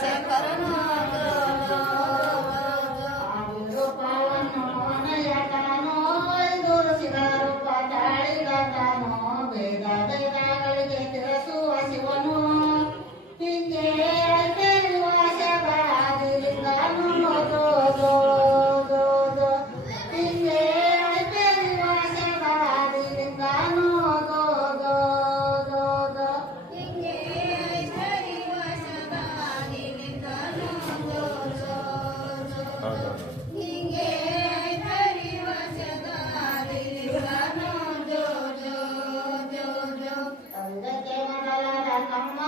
se paraná అందరికీ మొదలమ్మ